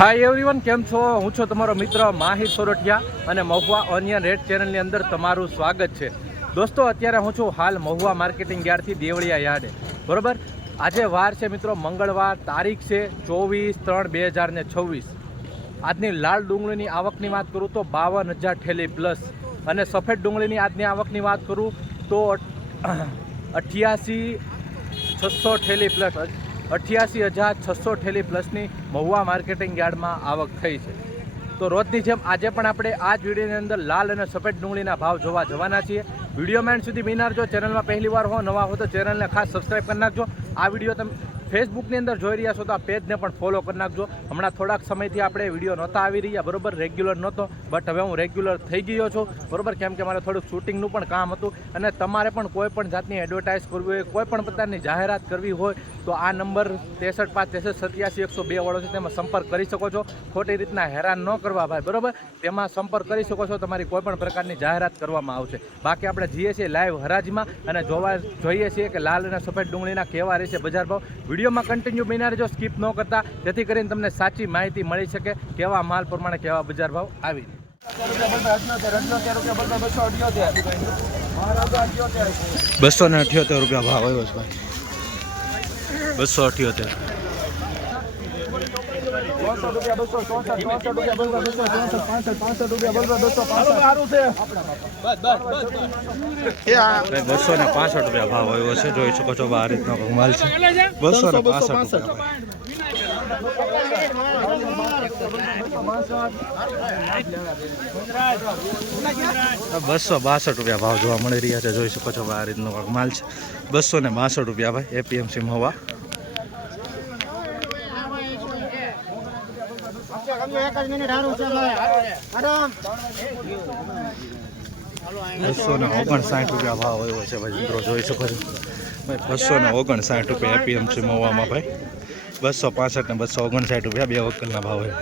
Hi everyone, કેમ છો? હું છું તમારો મિત્ર માહિર સોરઠિયા અને મહુવા ઓનિયન રેડ ચેનલની અંદર તમારું સ્વાગત છે. દોસ્તો, અત્યારે હું છું હાલ મહુવા માર્કેટિંગ યાર્ડથી દેવળિયા યાર્ડે. બરોબર, આજે વાર છે મિત્રો મંગળવાર, તારીખ છે 24/3/2026. આજની લાલ ડુંગળીની આવકની વાત કરું તો 52,000 ઠેલી પ્લસ, અને સફેદ ડુંગળીની આજની આવકની વાત કરું તો 88,600 ઠેલી પ્લસ, 88,600 ઠેલી પ્લસની મહુવા માર્કેટિંગ યાર્ડમાં આવક થઈ છે. તો રોજની જેમ આજે પણ આપણે આ જ વિડીયોની અંદર લાલ અને સફેદ ડુંગળીના ભાવ જોવા જવાના છીએ. વિડીયોમાં એન્ડ સુધી બિનાર જો ચેનલમાં પહેલી વાર હો, નવા હો તો ચેનલને ખાસ સબસ્ક્રાઈબ કરી નાખજો. આ વિડીયો તમે ફેસબુકની અંદર જોઈ રહ્યા છો તો આ પેજને પણ ફોલો કરી નાખજો. હમણાં થોડાક સમયથી આપણે વિડીયો નહોતા આવી રહ્યા, બરોબર, રેગ્યુલર નહોતો, બટ હવે હું રેગ્યુલર થઈ ગયો છું, બરોબર, કેમ કે મારે થોડુંક શૂટિંગનું પણ કામ હતું. અને તમારે પણ કોઈ પણ જાતની એડવર્ટાઇઝ કરવી હોય, કોઈ પણ પ્રકારની જાહેરાત કરવી હોય તો આ નંબર 63 5 63 87 102 વાળો છે, તેમાં સંપર્ક કરી શકો છો. ખોટી રીતના હેરાન ન કરવા ભાઈ, બરોબર, તેમાં સંપર્ક કરી શકો છો. તમારી કોઈ પણ પ્રકારની જાહેરાત કરવામાં આવશે. બાકી આપણે જઈએ છીએ લાઈવ હરાજીમાં અને જોઈએ છીએ કે લાલ અને સફેદ ડુંગળીના કેવા રહેશે બજાર ભાવ. વિડીયોમાં કન્ટિન્યુ બિના રહેજો, સ્કીપ ન કરતા, જેથી કરીને તમને સાચી માહિતી મળી શકે કેવા માલ પ્રમાણે કેવા બજાર ભાવ આવી. 278 રૂપિયા ભાવ આવ્યો છે ભાઈ, 278. ₹265 ભાવ આવ્યો છે, જોઈ શકો છો. આ રીતનો માલ છે, 265 ₹262 ભાવ જોવા મળી રહ્યા છે, જોઈ શકો છો. આ રીતનો માલ છે, ₹262 ભાઈ, એપીએમસી મહુવા. ₹259 ભાવ આવ્યો છે ભાઈ, મિત્રો જોઈ શકો છો. ₹259 એપીએમસી મહુવામાં ભાઈ, 265 ને ₹259 બે વકલના ભાવ હોય.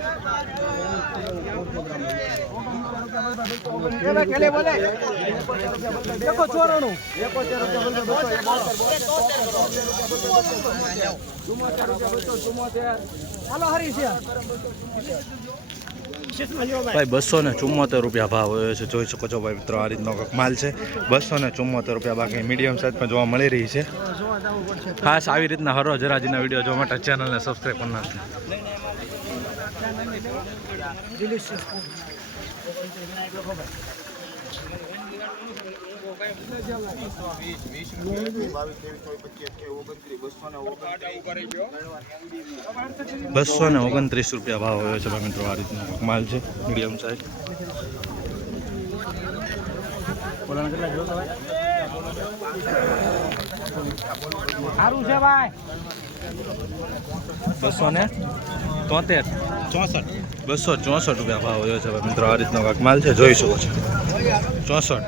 ભાઈ ₹274 ભાવ હોય છે, જોઈ શકો છો ભાઈ મિત્રો. આ રીતનો માલ છે, ₹274. બાકી મીડિયમ સાઇઝ પણ જોવા મળી રહી છે. ખાસ આવી રીતના હરોજ હરાજીના વિડીયો જોવા માટે ચેનલને સબસ્ક્રાઈબ કરી નાખજો. ₹229 ભાવ હોય છે મિત્રો. આ રીતનો માલ છે, મીડિયમ સાઇઝ. સારું છે ભાઈ. 264 ભાવ હોય છે મિત્રો. આ રીતનો કાંક માલ છે, જોઈ શકો છો. 64.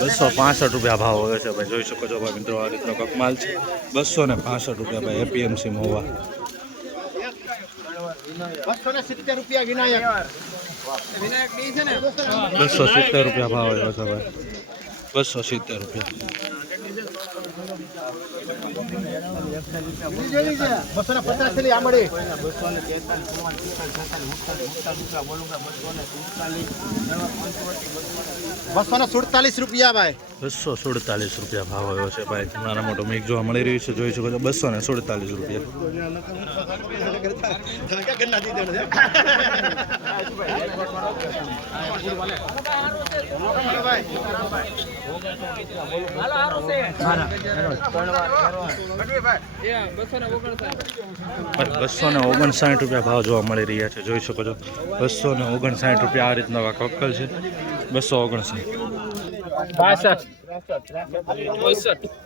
₹265 ભાવ હોય છે ભાઈ, જોઈ શકો છો ભાઈ મિત્રો. આ રીતનો કાંક માલ છે, ₹265 ભાઈ, એપીએમસી મહુવા. ₹270 ભાવ આવ્યો છે ભાઈ, ₹270. ₹247 ભાઈ, ₹247 ભાવ આવ્યો છે ભાઈ. નાના મોટો મેઘ જોવા મળી રહ્યું છે, જોઈ શકો છો. ₹247. ₹259 ભાવ જોવા મળી રહ્યા છે, જોઈ શકો છો. ₹259 આ રીતનો કક્કલ છે, 259.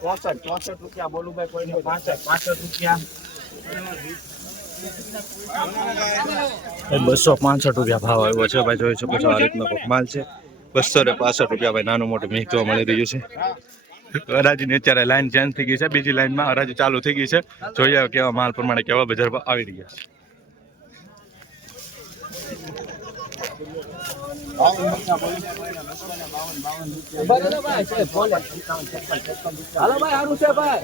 62 બોલું ભાઈ, કોઈને 65 ₹265 ભાવ આવ્યો છે ભાઈ, જોઈ શકો છો. આ રીતનો માલ છે, ₹265 ભાઈ. નાનું મોટું મેઘ જોવા મળી રહ્યું છે, હરાજીની અત્યારે લાઈન ચેન્જ થઈ ગઈ છે, બીજી લાઈનમાં હરાજી ચાલુ થઈ ગઈ છે. જોઈએ કેવા માલ પ્રમાણે કેવા બજાર ભાવ આવી રહ્યા છે. હાલો ભાઈ, સારું છે ભાઈ.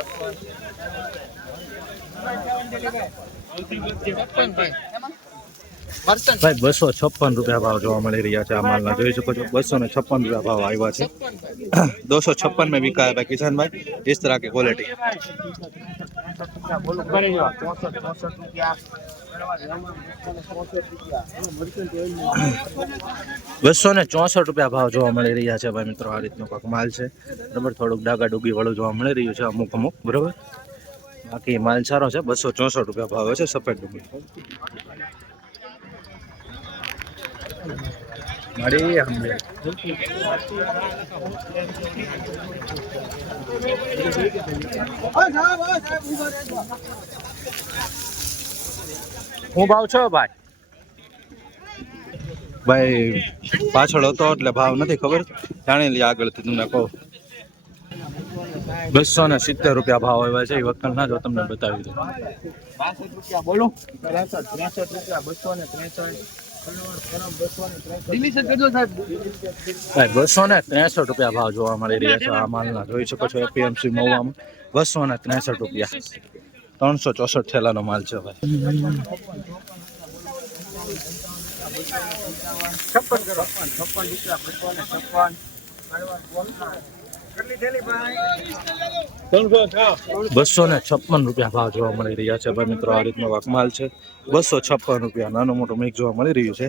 ભાઈ 256 રૂપિયા ભાવ જોવા મળી રહ્યા છે આ માલના. જોઈ શકો છો 256 રૂપિયા ભાવ આવ્યા છે. 256 में बिका है भाई किसान भाई, इस तरह की क्वालिटी. બોલો કરી જો 64 રૂપિયા. 264 રૂપિયા ભાવ જોવા મળી રહ્યા છે ભાઈ મિત્રો. આ રીતનો કાંક માલ છે બરાબર. થોડુંક ડાગા ડુગી વાળું જોવા મળી રહ્યું છે અમુક બરાબર. બાકી માલ સારો છે. 264 રૂપિયા ભાવ છે સફેદ ડુંગળી. મારી હમણે હું ભાવ છો ભાઈ? ભાઈ પાછળ હતો એટલે ભાવ નથી ખબર, જાણી લઈએ આગળથી તમને કહું. 270 રૂપિયા ભાવ આવ્યા છે. એ વખત ના જો તમને બતાવી દઉં. 62 રૂપિયા બોલો. 63 રૂપિયા 263. 263 રૂપિયા ભાવ જોવા મળી રહ્યા છે આ માલના. જોઈ શકો છો એપીએમસી મહુવામાં 263 રૂપિયા. 364 થેલાનો માલ છે ભાઈ. 256 રૂપિયા ભાવ જોવા મળી રહ્યા છે ભાઈ મિત્રો. આ રીતનો માલ છે. 256 રૂપિયા નાનું મોટું મિક્સ જોવા મળી રહ્યું છે.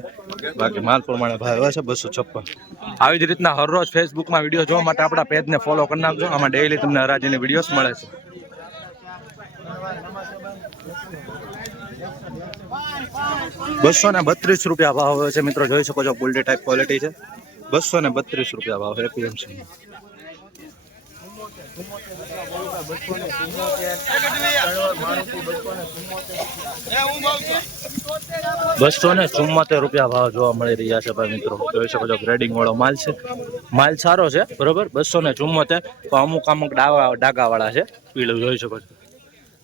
બાકી માલ પ્રમાણે ભાવ આવ્યા છે 256. આવી જ રીતના હરરોજ ફેસબુકમાં વિડીયો જોવા માટે આપણા પેજને ફોલો કરી નાખજો. આમાં ડેઈલી તમને હરાજીની વિડીયોઝ મળે છે. 232 રૂપિયા ભાવ આવે છે મિત્રો. જોઈ શકો છો બુલ્ડી ટાઈપ ક્વોલિટી છે. 232 રૂપિયા ભાવ એપીએમસી. 274 રૂપિયા ભાવ જોવા મળી રહ્યા છે ભાઈ મિત્રો. જોઈ શકો છો ગ્રેડિંગ વાળો માલ છે. માલ સારો છે બરોબર. 274 તો અમુક ડાગા વાળા છે. પીળું જોઈ શકો છો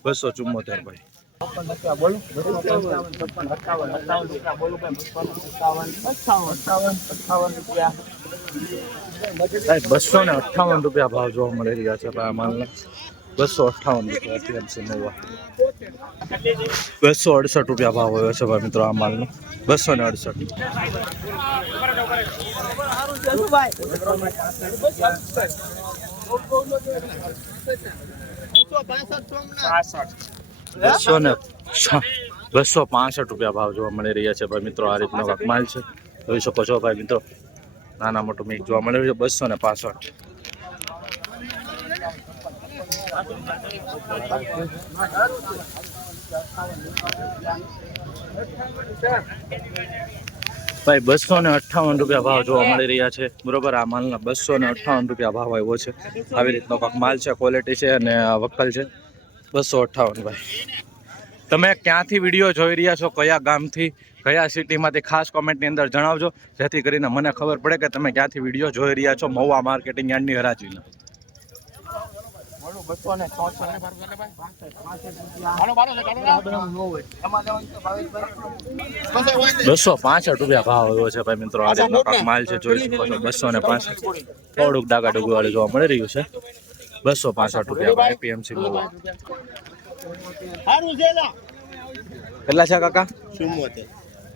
274 ભાઈ. 58 બોલો. 58 બોલો ભાઈ. 58 રૂપિયા. 258 રૂપિયા ભાવ જોવા મળી રહ્યા છે ભાઈ આ માલના. 258 રૂપિયા એપીએમસી મહુવા. 268 રૂપિયા ભાવ આવ્યો છે ભાઈ મિત્રો આ માલનો. 268. બસો 265 રૂપિયા ભાવ જોવા મળી રહ્યા છે ભાઈ મિત્રો. આ રીતનો માલ છે. જોઈ શકો છો ભાઈ મિત્રો. નાના મોટું મિક્સ જોવા મળી રહ્યું છે 265. ભાઈ 258 રૂપિયા ભાવ જોવા મળી રહ્યા છે બરોબર. આ માલના 258 રૂપિયા ભાવ આવ્યો છે. આવી રીતનો કાંક માલ છે. ક્વોલિટી છે અને વકલ છે. 258 ભાઈ. તમે ક્યાંથી વિડીયો જોઈ રહ્યા છો, કયા ગામથી, કયા સિટીમાંથી, ખાસ કોમેન્ટની અંદર જણાવજો, જેથી કરીને મને ખબર પડે કે તમે ક્યાંથી વિડીયો જોઈ રહ્યા છો મહુવા માર્કેટિંગ યાર્ડની હરાજીના. 265 રૂપિયા ભાવ આવ્યો છે ભાઈ મિત્રો. આ રીતનો માલ છે. જોઈ શકો છો 265. થોડુંક ડાગા ડુગી વાળું જોવા મળી રહ્યું છે. 265 રૂપિયા એપીએમસી મહુવા. કેટલા છે કાકા?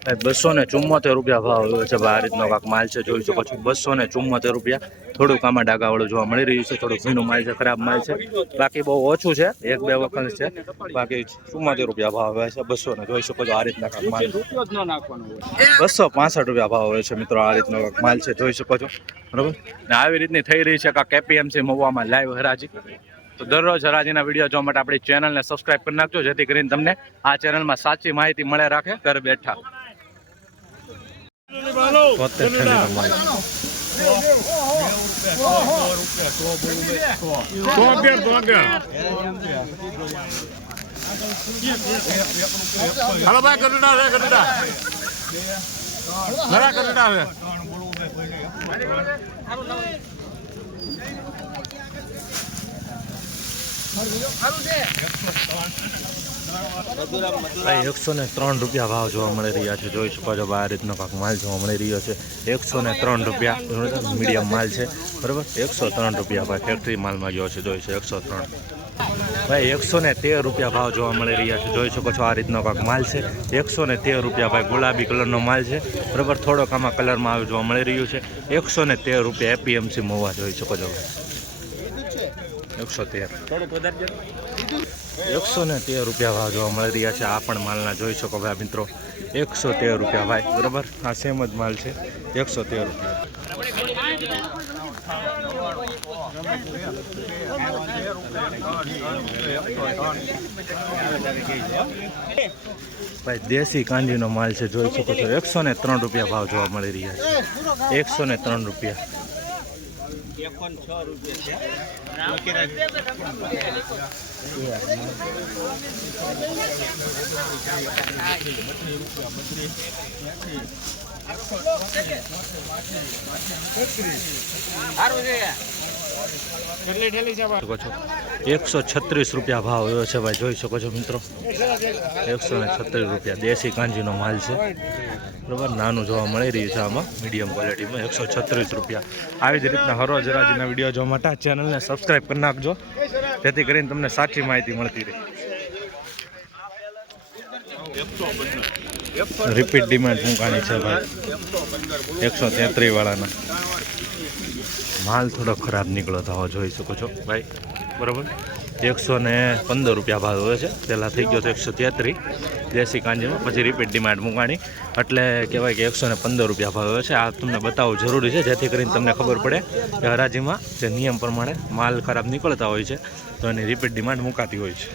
274 રૂપિયા ભાવ આવ્યો છે ભાઈ. આ રીતનો કાંક માલ છે. જોઈ શકો છો 274 રૂપિયા. થોડુંક આમાં ડાગાવાળું જોવા મળી રહ્યું છે. થોડુંક ભીનું માલ છે, ખરાબ માલ છે. બાકી બહુ ઓછું છે, 1-2 વખત છે. બાકી 74 રૂપિયા ભાવ આવે છે. 200 જોઈ શકો છો આ રીતના કાંક માલ. 265 રૂપિયા ભાવ આવે છે મિત્રો. આ રીતનો કાંક માલ છે. જોઈ શકો છો બરોબર. ને આવી રીતની થઈ રહી છે કાંક એપીએમસી મહુવામાં લાઈવ હરાજી. તો દરરોજ હરાજીના વિડીયો જોવા માટે આપણી ચેનલને સબસ્ક્રાઇબ કરી નાખજો, જેથી કરીને તમને આ ચેનલમાં સાચી માહિતી મળે રાખે ઘર બેઠા. ભાઈ 103 રૂપિયા ભાવ જોવા મળી રહ્યા છે. જોઈ શકો છો આ રીતનો કાંક માલ જોવા મળી રહ્યો છે. 103 રૂપિયા મીડિયમ માલ છે બરાબર. 103 રૂપિયા ભાઈ ફેક્ટરી માલમાં ગયો છે. જોઈ છે 103. ભાઈ 113 રૂપિયા ભાવ જોવા મળી રહ્યા છે. જોઈ શકો છો આ રીતનો કાંક માલ છે. 113 રૂપિયા ભાઈ ગુલાબી કલરનો માલ છે બરાબર. થોડોક આમાં કલરમાં આવે જોવા મળી રહ્યું છે. 113 રૂપિયા એપીએમસી મહુવા જોઈ શકો છો. 113 રૂપિયા ભાવ જોવા મળી રહ્યા છે. આ પણ માલના જોઈ શકો ભાઈ મિત્રો. 113 રૂપિયા ભાઈ બરાબર. આ સેમ જ માલ છે. 113 રૂપિયા. ભાઈ દેશી કાંજીનો માલ છે. જોઈ શકો છો 103 રૂપિયા ભાવ જોવા મળી રહ્યા છે. 103 રૂપિયા. શકો છો 136 રૂપિયા ભાવ એવો છે ભાઈ. જોઈ શકો છો મિત્રો 136 રૂપિયા દેશી કાંજીનો માલ છે બરાબર. નાનું જોવા મળી રહ્યું છે આમાં મીડિયમ ક્વોલિટીમાં. 136 રૂપિયા. આવી જ રીતના હરોજ રાજીના વિડીયો જોવા માટે ચેનલને સબસ્ક્રાઈબ કરી નાખજો, જેથી કરીને તમને સાચી માહિતી મળતી રહે. રિપીટ ડિમાન્ડ મૂકવાની છે ભાઈ 133 વાળાના. માલ થોડો ખરાબ નીકળતો હોવો જોઈ શકો છો ભાઈ બરાબર. 115 રૂપિયા ભાવ હોય છે. પહેલાં થઈ ગયો તો 133 દેશી કાંજીમાં, પછી રિપીટ ડિમાન્ડ મૂકાણી એટલે કહેવાય કે 115 રૂપિયા ભાવ હોય છે. આ તમને બતાવવું જરૂરી છે, જેથી કરીને તમને ખબર પડે કે હરાજીમાં જે નિયમ પ્રમાણે માલ ખરાબ નીકળતા હોય છે તો એની રિપીટ ડિમાન્ડ મુકાતી હોય છે.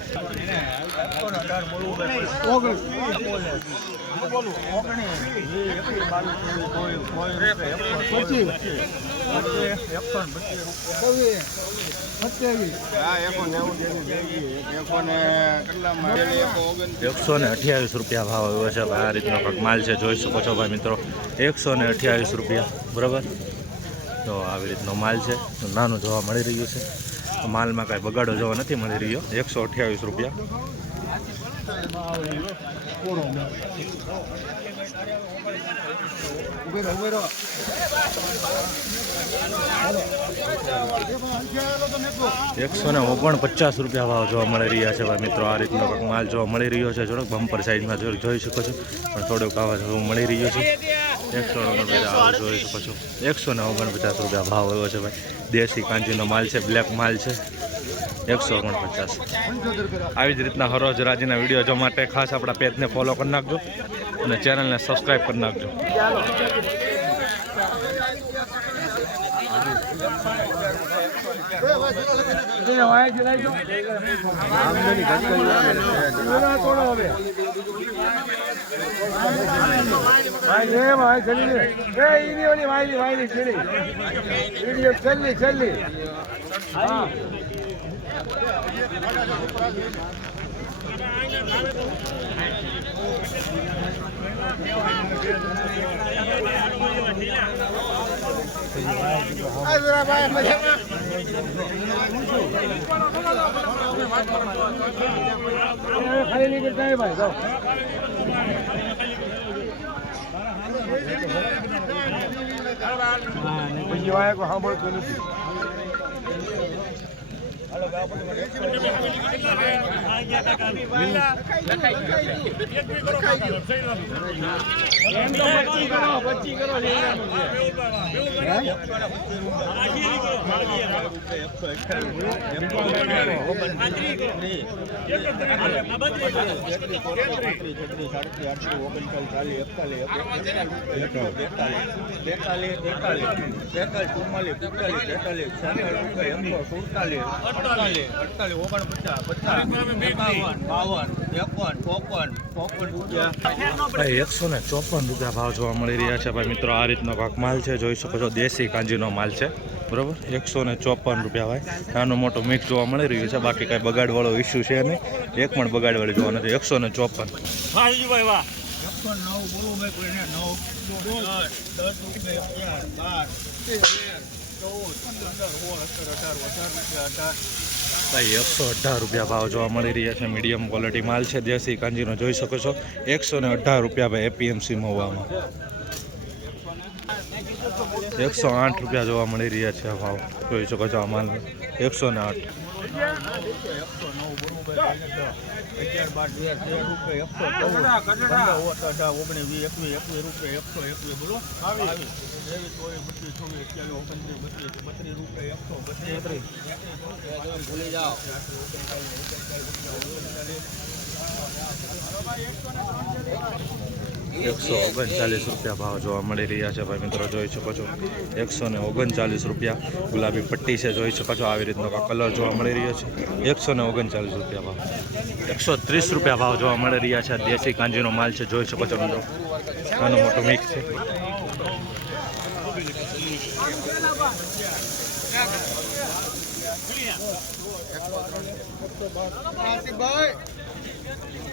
₹128 રૂપિયા ભાવ આવ્યો છે. આ રીતનો કંઈક માલ છે. જોઈ શકો છો ભાઈ મિત્રો 128 રૂપિયા બરાબર. તો આવી રીતનો માલ છે. નાનું જોવા મળી રહ્યું છે. માલમાં કાંઈ બગાડો જોવા નથી મળી રહ્યો. 128 રૂપિયા. ₹149 રૂપિયા ભાવ જોવા મળી રહ્યા છે ભાઈ મિત્રો. આ રીતનો માલ જોવા મળી રહ્યો છે. થોડોક બમ્પર સાઇઝમાં જોઈ શકો છો, પણ થોડુંક આવા જોવા મળી રહ્યું છે. 149 જોઈ શકો છો. 149 રૂપિયા ભાવ આવ્યો છે ભાઈ. દેશી કાંજીનો માલ છે, બ્લેક માલ છે. 149. આવી જ રીતના હરોજ રાજીના વિડીયો જોવા માટે ખાસ આપણા પેજને ફોલો કરી નાખજો અને ચેનલને સબસ્ક્રાઈબ કરી નાખજો. ખાલી નહીં કરતા ભાઈ પછી વાય કોઈ સાંભળતું નથી. ભાઈ 154 રૂપિયા ભાવ જોવા મળી રહ્યા છે ભાઈ મિત્રો. આ રીતનો કાંક માલ છે. જોઈ શકો છો દેશી કાંજીનો માલ છે બરોબર. 154 રૂપિયા ભાઈ. નાનો મોટો મિક્સ જોવા મળી રહ્યું છે. બાકી કાંઈ બગાડવાળો ઇસ્યુ છે નહીં. એક પણ બગાડવાળી જોવા નથી. 154. ભાઈ 118 રૂપિયા ભાવ જોવા મળી રહ્યા છે. મીડિયમ ક્વોલિટી માલ છે, દેશી કાંજીનો જોઈ શકો છો. 118 રૂપિયા ભાઈ એપીએમસી મહુવામાં. 108 રૂપિયા જોવા મળી રહ્યા છે ભાવ જોઈ શકો છો આ માલ 108. 139 રૂપિયા ભાવ જોવા મળી રહ્યા છે ભાઈ મિત્રો જોઈ શકો છો. 139 રૂપિયા ગુલાબી પટ્ટી છે જોઈ શકો છો. આવી રીતનો કલર જોવા મળી રહ્યો છે. 139 રૂપિયા ભાવ. 130 રૂપિયા ભાવ જોવા મળી રહ્યા છે. દેશી કાંજીનો માલ છે જોઈ શકો છો મિત્રો. નાનો મોટો મિક્સ છે.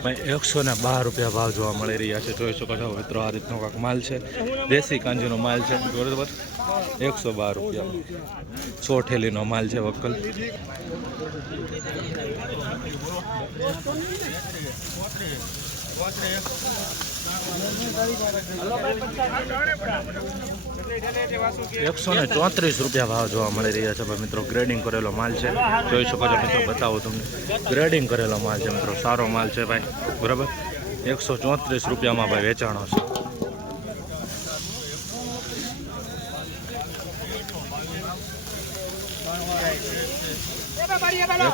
ભાઈ 112 રૂપિયા ભાવ જોવા મળી રહ્યા છે જોઈ શકો છો મિત્રો. આ રીતનો કાંક માલ છે, દેશી કાંજીનો માલ છે બરોબર. 112 રૂપિયા 100 ઠેલીનો માલ છે વકલ. ₹134 રૂપિયા ભાવ જોવા મળી રહ્યા છે મિત્રો. ગ્રેડિંગ કરેલો માલ છે જોઈ શકો છો મિત્રો. બતાવો તમને ગ્રેડિંગ કરેલો માલ છે મિત્રો. સારો માલ છે ભાઈ બરાબર. 134 રૂપિયામાં ભાઈ વેચાણો છે.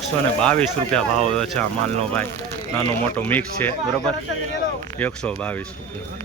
122 રૂપિયા ભાવ છે આ માલનો ભાઈ. નાનો મોટો મિક્સ છે બરોબર. 122 રૂપિયા.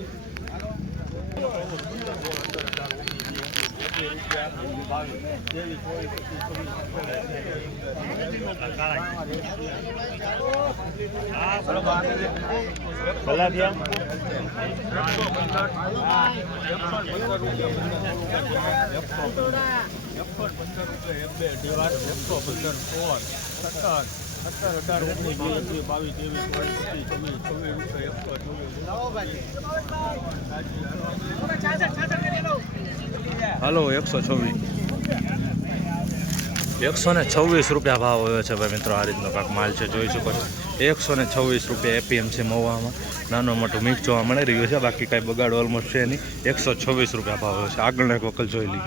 હાલો 126 રૂપિયા ભાવ આવ્યો છે ભાઈ મિત્રો. આ રીતનો કાંક માલ છે જોઈ શકો છો. 126 રૂપિયા એપીએમસી મહુવામાં. નાનો મોટો મિક્સ જોવા મળી રહ્યો છે. બાકી કાંઈ બગાડ ઓલમોસ્ટ છે નહીં. 126 રૂપિયા ભાવ આવ્યો છે. આગળનો એક વકલ જોઈ લઈએ.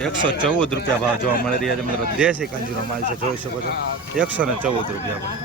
114 રૂપિયા ભાવ જોવા મળી રહ્યા છે મિત્રો. દેશી કાંજીનો માલ છે જોઈ શકો છો. 114 રૂપિયા ભાવ.